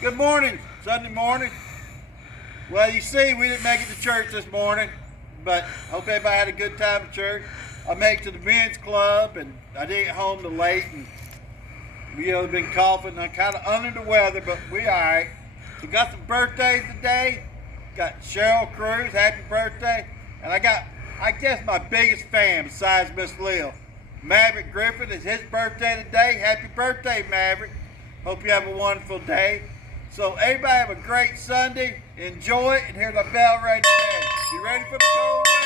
Good morning, Sunday morning. Well, you see, we didn't make it to church this morning, but I hope everybody had a good time at church. I made it to the men's club, and I didn't get home till late, and been coughing. I'm kind of under the weather, but we all right. We got some birthdays today. Got Cheryl Cruz, happy birthday, and I guess my biggest fan besides Miss Lil, Maverick Griffin. It's his birthday today. Happy birthday, Maverick. Hope you have a wonderful day. So everybody have a great Sunday. Enjoy it, and here's the bell right there. You ready for the cold?